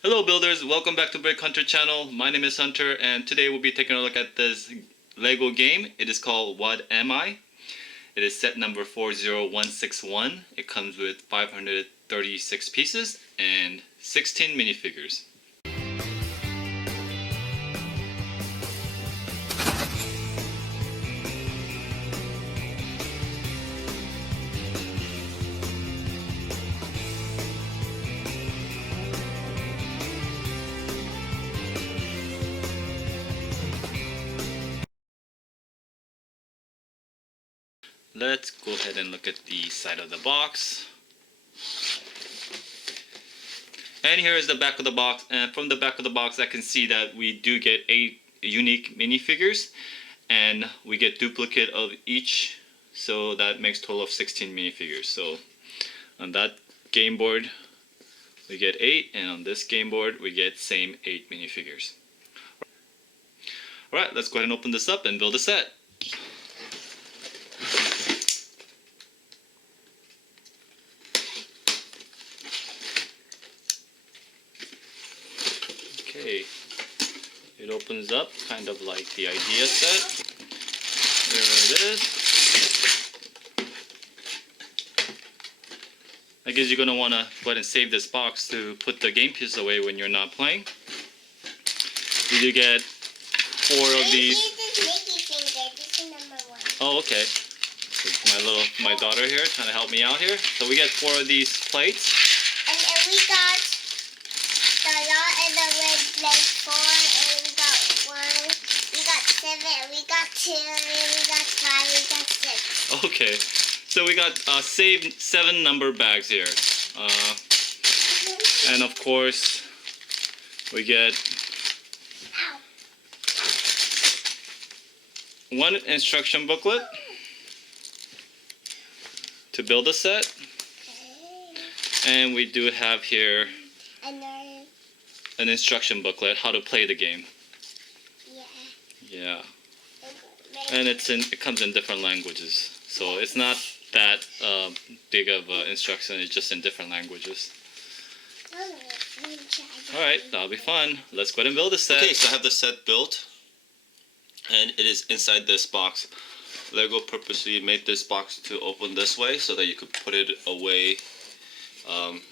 Hello builders, welcome back to Brick Hunter channel. My name is Hunter and today we'll be taking a look at this Lego game. It is called What Am I? It is set number 40161. It comes with 536 pieces and 16 minifigures. Let's go ahead and look at the side of the box. And here is the back of the box, and from the back of the box I can see that we do get 8 unique minifigures and we get duplicate of each, so that makes a total of 16 minifigures. So on that game board we get 8, and on this game board we get same 8 minifigures. Alright, let's go ahead and open this up and build a set. Okay, it opens up kind of like the idea set. There it is. I guess you're going to want to go ahead and save this box to put the game pieces away when you're not playing. You do get 4 of these. This is number 1. Oh, okay. This is my daughter here trying to help me out here. So we get 4 of these plates. And we got the lot and the red leg 4, and we got 1, we got 7, we got 2, and we got 5, we got 6. Okay. So we got saved 7 number bags here. And of course, we get one instruction booklet to build a set. And we do have here an instruction booklet how to play the game. Yeah. And it comes in different languages. So it's not that big of instruction, it's just in different languages. Alright, that'll be fun. Let's go ahead and build a set. Okay, so I have the set built, and it is inside this box. Lego purposely made this box to open this way so that you could put it away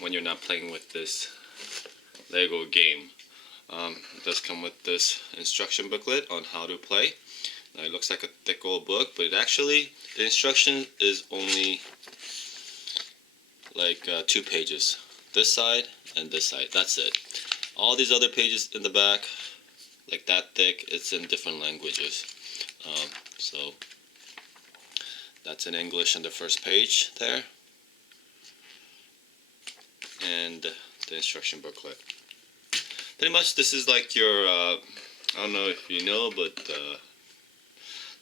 when you're not playing with this Lego game. It does come with this instruction booklet on how to play. Now, it looks like a thick old book, but actually the instruction is only like 2 pages. This side and this side. That's it. All these other pages in the back, like that thick, it's in different languages. So that's in English on the first page there. And the instruction booklet. Pretty much this is like your, I don't know if you know, but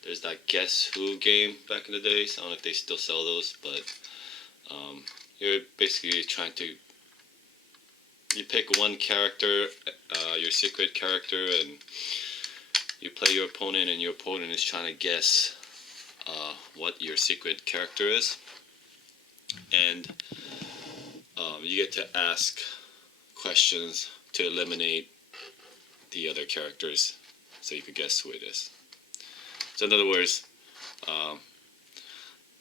there's that Guess Who game back in the days. I don't know if they still sell those, but you're basically trying to, you pick one character, your secret character, and you play your opponent, and your opponent is trying to guess what your secret character is. And you get to ask questions to eliminate the other characters so you could guess who it is. So in other words,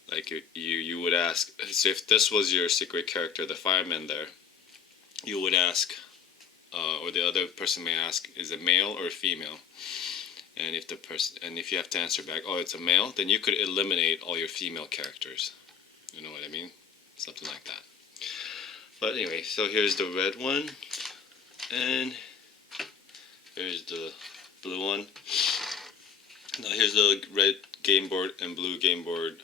like you would ask, so if this was your secret character, the fireman there, you would ask, or the other person may ask, is it male or female? And if you have to answer back, oh, it's a male, then you could eliminate all your female characters. You know what I mean? Something like that. But anyway, so here's the red one, and here's the blue one. Now here's the red game board and blue game board,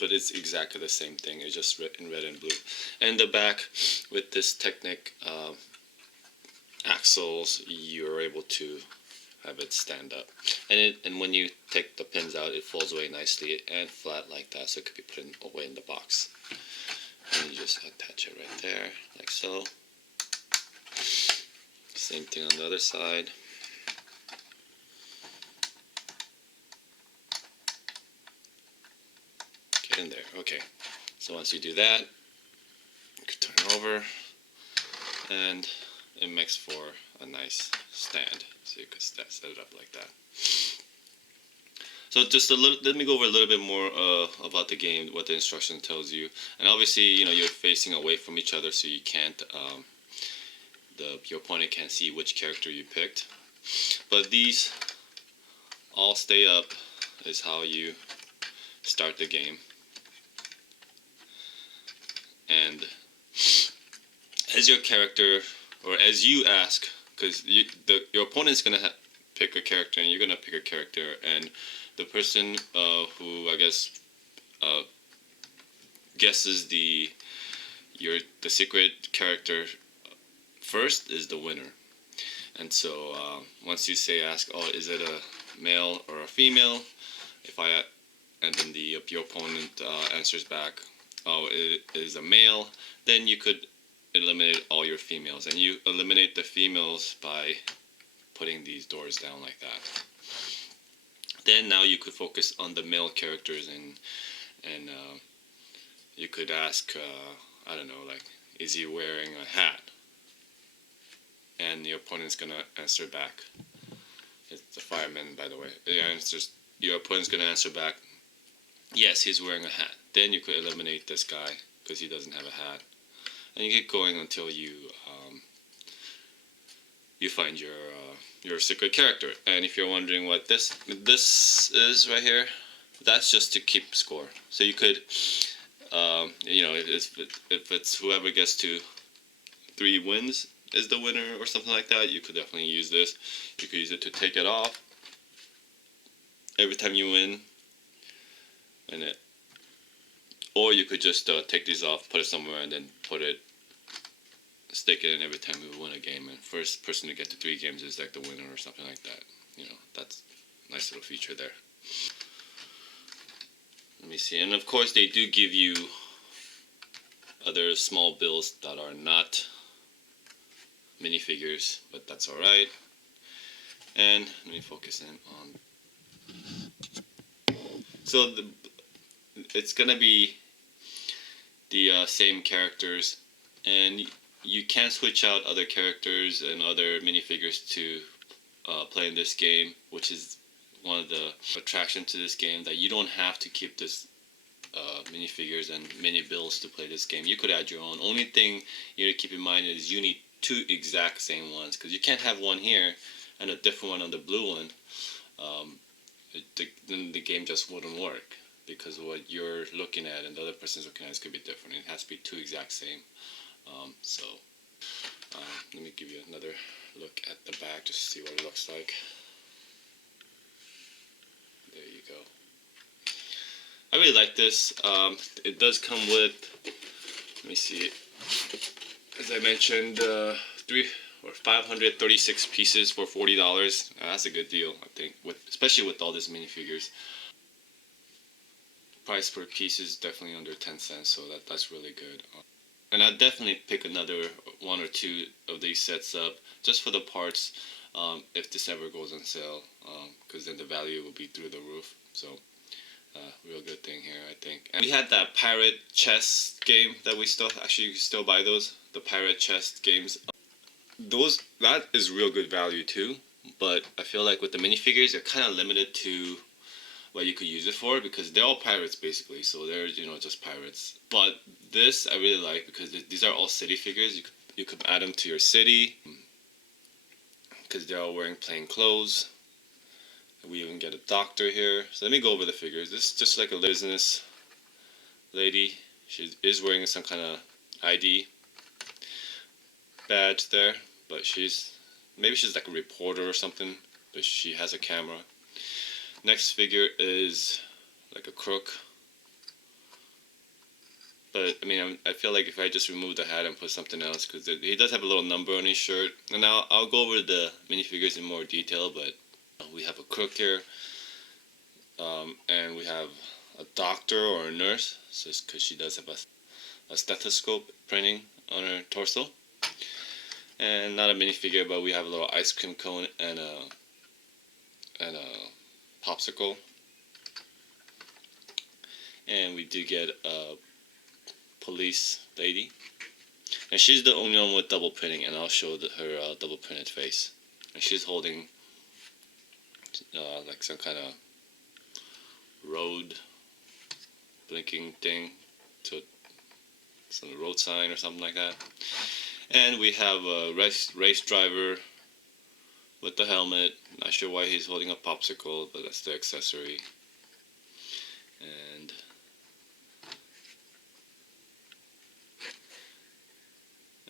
but it's exactly the same thing. It's just in red and blue. And the back with this Technic axles, you're able to have it stand up. And when you take the pins out, it folds away nicely and flat like that, so it could be put away in the box. And you just attach it right there, like so. Same thing on the other side. Get in there. Okay. So once you do that, you can turn it over, and it makes for a nice stand. So you could set it up like that. So just let me go over a little bit more about the game, what the instruction tells you. And obviously, you're facing away from each other, so you can't, your opponent can't see which character you picked. But these all stay up is how you start the game. And as your character, or as you ask, because your opponent's going to pick a character and you're going to pick a character, and the person who I guess guesses the secret character first is the winner. And so once you ask, oh, is it a male or a female? And then your opponent answers back, oh, it is a male, then you could eliminate all your females, and you eliminate the females by putting these doors down like that. Then now you could focus on the male characters, and you could ask, I don't know, like, is he wearing a hat? And your opponent's gonna answer back. It's the fireman, by the way. Your opponent's gonna answer back, yes, he's wearing a hat. Then you could eliminate this guy because he doesn't have a hat, and you keep going until you find your secret character. And if you're wondering what this is right here, that's just to keep score. So you could, if it's whoever gets to 3 wins is the winner or something like that, you could definitely use this. You could use it to take it off every time you win, or you could just take these off, put it somewhere, and then stick it in every time you win a game. And first person to get to 3 games is like the winner or something like that. That's a nice little feature there. Let me see. And of course, they do give you other small builds that are not minifigures, but that's alright. And let me focus in on. So it's gonna be the same characters, and you can switch out other characters and other minifigures to play in this game, which is one of the attractions to this game, that you don't have to keep this minifigures and mini builds to play this game. You could add your own. Only thing you need to keep in mind is you need 2 exact same ones, because you can't have one here and a different one on the blue one. Then the game just wouldn't work, because what you're looking at and the other person's looking at is could be different. It has to be 2 exact same. Let me give you another look at the back just to see what it looks like. There you go. I really like this. It does come with, let me see, as I mentioned, 536 pieces for $40. That's a good deal, I think, especially with all these minifigures. Price per piece is definitely under 10 cents, so that's really good. And I'd definitely pick another 1 or 2 of these sets up just for the parts if this ever goes on sale, because then the value will be through the roof. So real good thing here, I think. And we had that pirate chess game that you can still buy those, the pirate chess games. That is real good value too, but I feel like with the minifigures, they're kind of limited to what you could use it for, because they're all pirates basically, so they're just pirates. But this I really like, because these are all city figures. You could add them to your city, because they're all wearing plain clothes. We even get a doctor here. So let me go over the figures. This is just like a business lady. She is wearing some kind of ID badge there, but maybe she's like a reporter or something, but she has a camera. Next figure is like a crook, but I mean, I feel like if I just remove the hat and put something else, because he does have a little number on his shirt. And now I'll go over the minifigures in more detail, but we have a crook here, and we have a doctor or a nurse, so it's because she does have a stethoscope printing on her torso. And not a minifigure, but we have a little ice cream cone and a popsicle. And we do get a police lady. And she's the only one with double printing, and I'll show her double printed face. And she's holding like some kind of road blinking thing, so some road sign or something like that. And we have a race driver with the helmet. Not sure why he's holding a popsicle, but that's the accessory.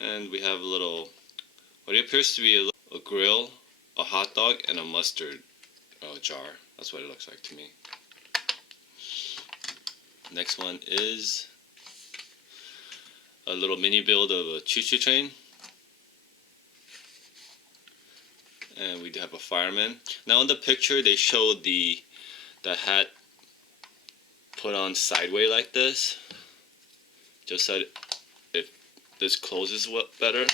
And we have a little, what appears to be a grill, a hot dog, and a mustard jar. That's what it looks like to me. Next one is a little mini build of a choo-choo train. And we do have a fireman. Now in the picture they showed the hat put on sideways like this, just so if this closes better.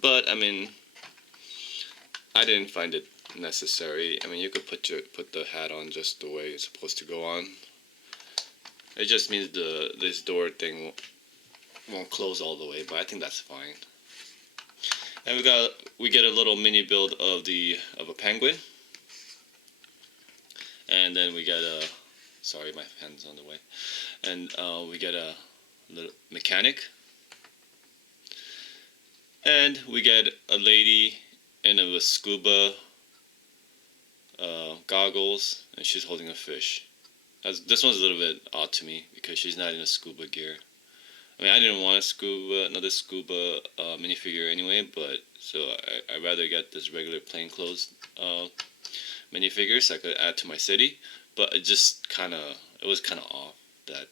But I mean, I didn't find it necessary. I mean, you could put the hat on just the way it's supposed to go on. It just means this door thing won't close all the way, but I think that's fine. And we get a little mini build of a penguin. And then we get sorry, my pen's on the way. And we get a little mechanic. And we get a lady in a scuba goggles, and she's holding a fish. This one's a little bit odd to me because she's not in a scuba gear. I mean, I didn't want another scuba minifigure anyway, but so I'd rather get this regular plainclothes minifigure so I could add to my city. But it was kind of off that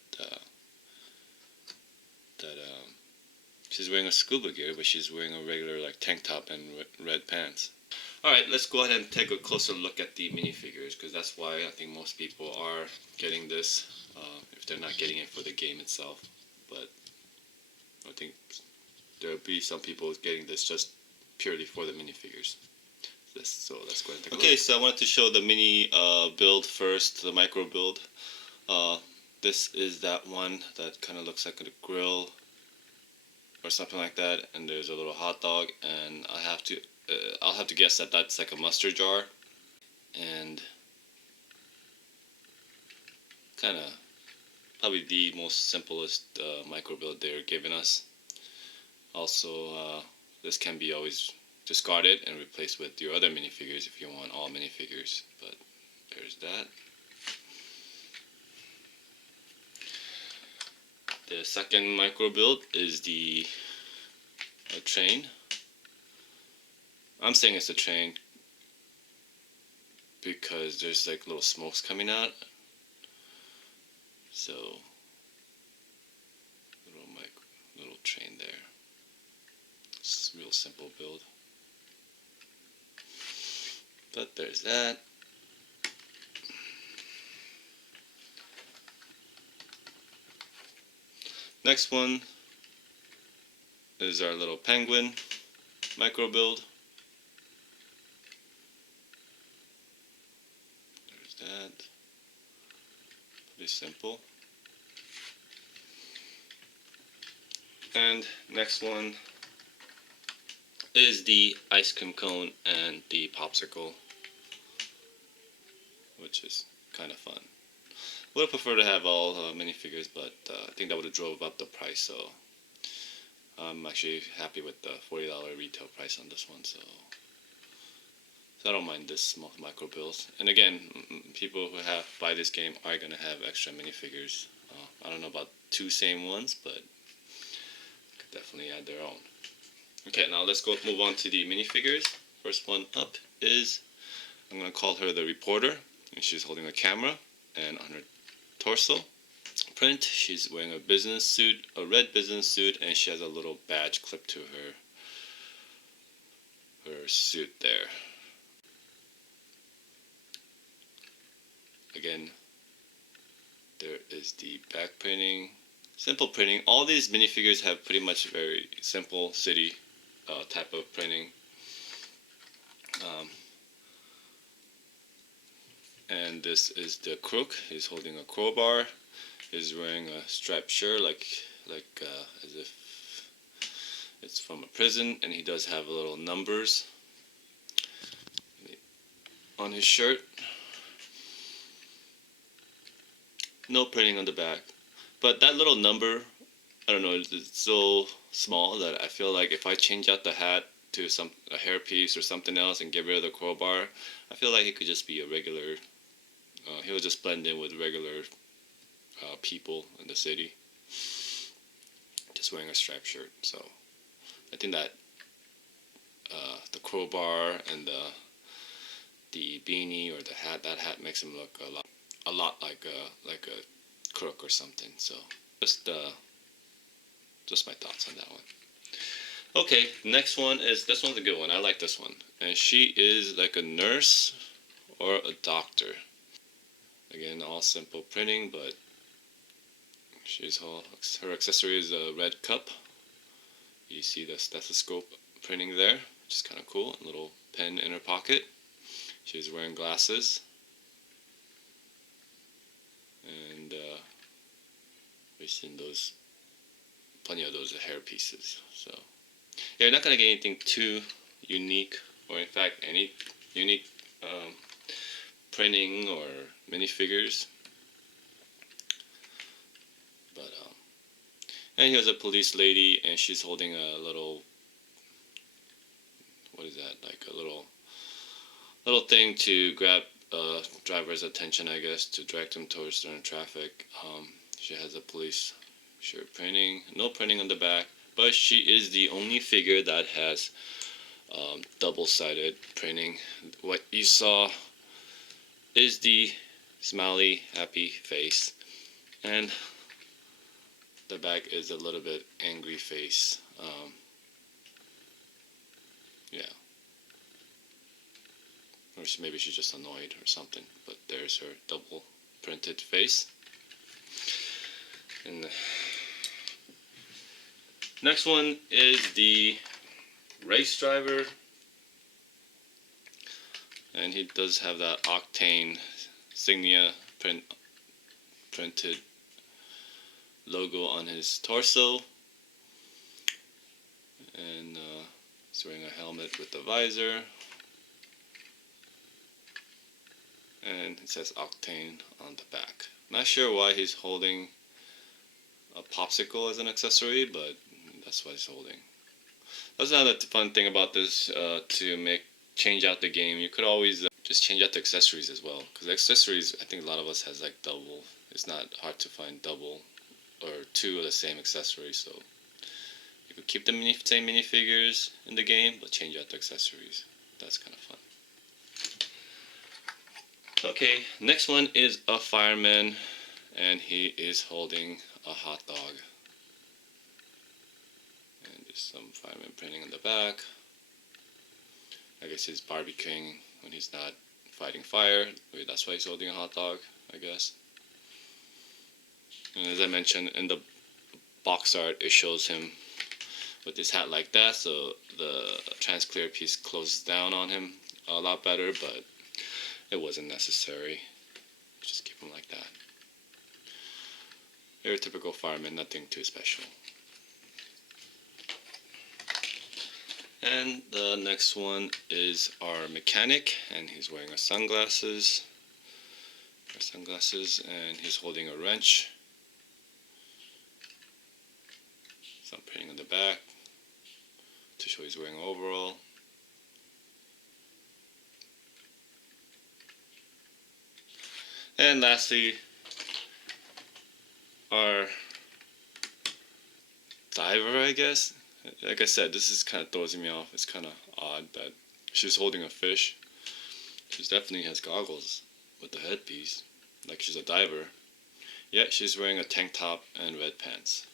she's wearing a scuba gear, but she's wearing a regular like tank top and red pants. Alright, let's go ahead and take a closer look at the minifigures, because that's why I think most people are getting this, if they're not getting it for the game itself. But I think there'll be some people getting this just purely for the minifigures. So let's go ahead and take a look. Okay, so I wanted to show the mini build first, the micro build. This is that one that kind of looks like a grill or something like that, and there's a little hot dog, and I'll have to guess that that's like a mustard jar, and kind of probably the most simplest micro build they're giving us. Also, this can be always discarded and replaced with your other minifigures if you want all minifigures. But there's that. The second micro build is a train. I'm saying it's a train because there's like little smokes coming out. So little train there. It's a real simple build. But there's that. Next one is our little penguin micro build. There's that. Pretty simple. And next one is the ice cream cone and the popsicle, which is kind of fun. Would have preferred to have all minifigures, but I think that would have drove up the price, so I'm actually happy with the $40 retail price on this one, so I don't mind this small micro builds. And again, people who buy this game are going to have extra minifigures. I don't know about two same ones, but could definitely add their own. Okay, now let's move on to the minifigures. First one up is, I'm going to call her the reporter, and she's holding a camera, and on her torso print, she's wearing a business suit, a red business suit, and she has a little badge clipped to her suit there. Again, there is the back printing, simple printing. All these minifigures have pretty much very simple city type of printing. And this is the crook. He's holding a crowbar. is wearing a striped shirt, as if it's from a prison, and he does have little numbers on his shirt. No printing on the back, but that little number, I don't know, it's so small that I feel like if I change out the hat to a hairpiece or something else and get rid of the crowbar, I feel like it could just be a regular. He'll just blend in with regular people in the city, just wearing a striped shirt. So I think that the crowbar and the beanie or the hat, that hat makes him look a lot like a crook or something. So just my thoughts on that one. Okay, next one is, this one's a good one. I like this one, and she is like a nurse or a doctor. Again, all simple printing, but her accessory is a red cup. You see the stethoscope printing there, which is kind of cool. A little pen in her pocket. She's wearing glasses, and we've seen plenty of those hair pieces. So yeah, you're not gonna get anything too unique, or in fact any unique printing or minifigures. But and here's a police lady, and she's holding a little, what is that? Like a little thing to grab driver's attention, I guess, to direct them towards certain traffic. She has a police shirt printing, no printing on the back, but she is the only figure that has double-sided printing. What you saw is the smiley, happy face, and the back is a little bit angry face. Yeah. Or maybe she's just annoyed or something, but there's her double printed face. And the next one is the race driver, and he does have that Octane Signia printed logo on his torso, and he's wearing a helmet with a visor, and it says Octane on the back. Not sure why he's holding a popsicle as an accessory, but that's what he's holding. That's another fun thing about this, to change out the game. You could always just change out the accessories as well, because accessories, I think a lot of us has like double. It's not hard to find double or two of the same accessory, so you could keep the same minifigures in the game, but change out the accessories. That's kind of fun. Okay, next one is a fireman, and he is holding a hot dog. And there's some fireman printing in the back. I guess he's barbecuing when he's not fighting fire. Maybe that's why he's holding a hot dog, I guess. And as I mentioned, in the box art, it shows him with his hat like that, so the transclear piece closes down on him a lot better, but it wasn't necessary. Just keep him like that. Very typical fireman, nothing too special. And the next one is our mechanic, and he's wearing sunglasses, and he's holding a wrench. Some printing on the back to show he's wearing overall. And lastly, our diver, I guess. Like I said, this is kind of throws me off. It's kind of odd that she's holding a fish. She definitely has goggles with the headpiece, like she's a diver. Yet she's wearing a tank top and red pants.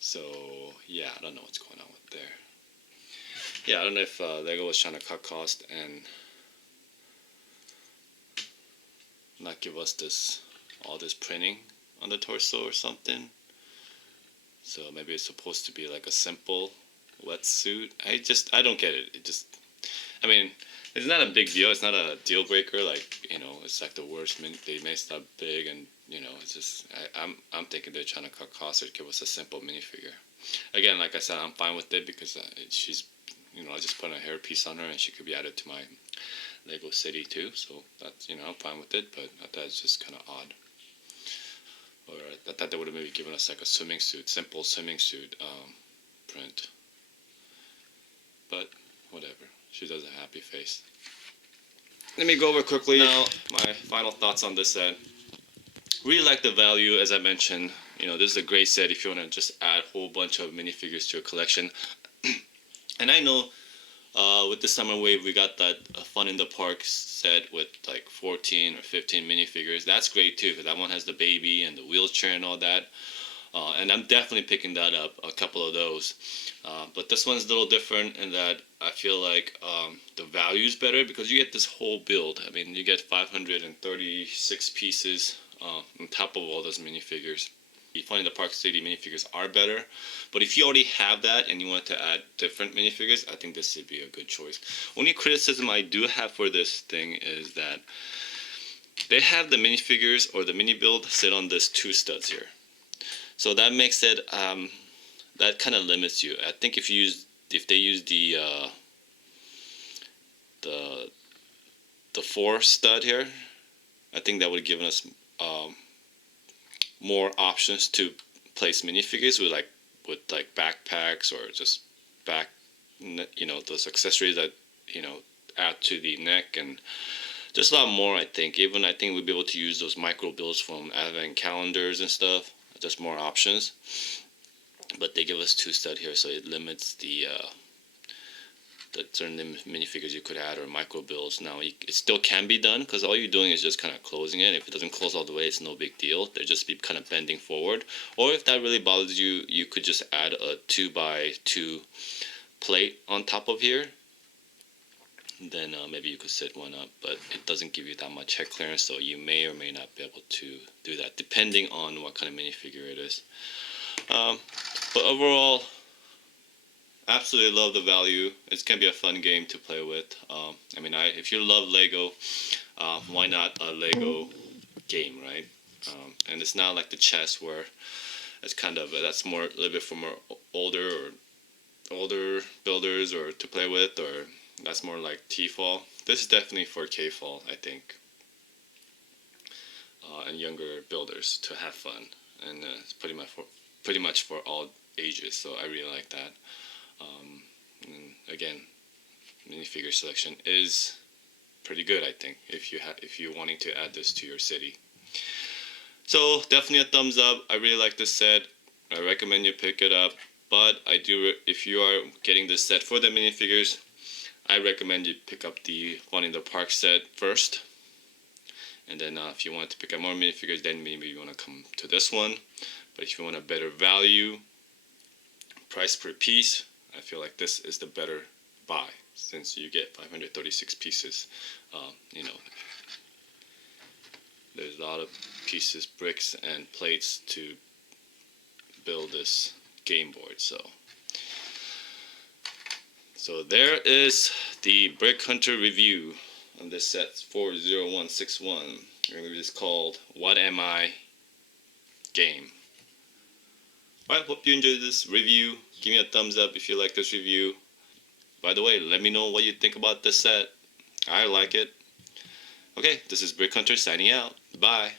So yeah, I don't know what's going on with there. Yeah, I don't know if Lego was trying to cut cost and not give us all this printing on the torso or something. So maybe it's supposed to be like a simple wetsuit. I don't get it. I mean, it's not a big deal. It's not a deal breaker. Like, it's like the worst. They messed up big and you know, it's just I'm thinking they're trying to cut costs or give us a simple minifigure. Again, like I said, I'm fine with it because she's, you know, I just put a hairpiece on her and she could be added to my Lego city too. So that's, you know, I'm fine with it. But I thought it's just kind of odd. Or I thought they would have maybe given us like a swimming suit, simple swimming suit print. But whatever. She does a happy face. Let me go over quickly now my final thoughts on this set. Really like the value, as I mentioned. You know, this is a great set if you want to just add a whole bunch of minifigures to your collection. And I know with the Summer Wave, we got that Fun in the Park set with like 14 or 15 minifigures. That's great too, because that one has the baby and the wheelchair and all that. And I'm definitely picking that up, a couple of those. But this one's a little different in that I feel like the value is better because you get this whole build. I mean, you get 536 pieces on top of all those minifigures. The Fun in the Park City minifigures are better, but if you already have that and you want to add different minifigures, I think this would be a good choice. Only criticism I do have for this thing is that they have the minifigures or the mini build sit on this 2 studs here. So that makes it that kind of limits you. I think if they use the 4 stud here, I think that would give us more options to place minifigures with like backpacks or just you know, those accessories that, you know, add to the neck and just a lot more. I think I think we'd be able to use those micro builds from advent calendars and stuff. Just more options, but they give us 2 stud here, so it limits the certain minifigures you could add or micro builds. Now it still can be done because all you're doing is just kind of closing it. If it doesn't close all the way, it's no big deal. They're just be kind of bending forward. Or if that really bothers you, you could just add a 2x2 plate on top of here. Then maybe you could set one up, but it doesn't give you that much head clearance, so you may or may not be able to do that depending on what kind of minifigure it is. But overall, absolutely love the value. It's gonna be a fun game to play with. I mean, if you love Lego, why not a Lego game, right? And it's not like the chess where it's kind of that's more a little bit for more older builders or to play with, or that's more like T-fall. This is definitely for K-fall, I think, and younger builders to have fun, and it's pretty much for all ages. So I really like that. And again, minifigure selection is pretty good, I think, if you're wanting to add this to your city. So definitely a thumbs up. I really like this set. I recommend you pick it up. But if you are getting this set for the minifigures, I recommend you pick up the Fun in the Park set first. And then if you want to pick up more minifigures, then maybe you want to come to this one. But if you want a better value, price per piece, I feel like this is the better buy since you get 536 pieces. You know, there's a lot of pieces, bricks, and plates to build this game board. So there is the Brick Hunter review on this set 40161. Remember, it's called What Am I Game. Alright, hope you enjoyed this review. Give me a thumbs up if you like this review. By the way, let me know what you think about this set. I like it. Okay, this is Brick Hunter signing out. Bye.